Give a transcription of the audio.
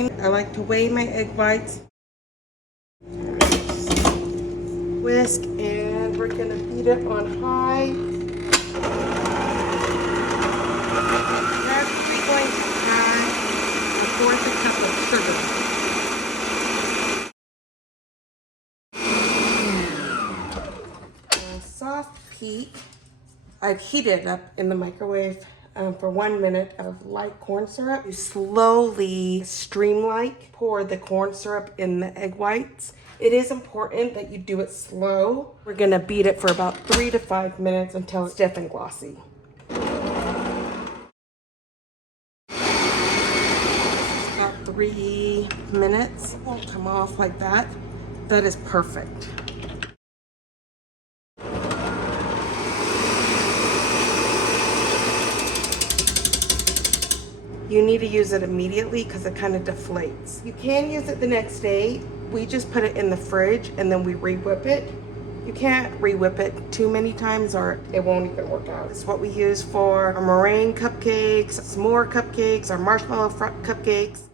I like to weigh my egg whites. Whisk, and we're gonna beat it on high. Next, we're going to add a fourth cup of sugar. A soft peak. I've heated it up in the microwave for 1 minute of light corn syrup. You slowly stream-like pour the corn syrup in the egg whites. It is important that you do it slow. We're gonna beat it for about 3 to 5 minutes until it's stiff and glossy. About 3 minutes. It won't come off like that. That is perfect. You need to use it immediately because it kind of deflates. You can use it the next day. We just put it in the fridge and then we re-whip it. You can't re-whip it too many times or it won't even work out. It's what we use for our meringue cupcakes, s'more cupcakes, our marshmallow cupcakes.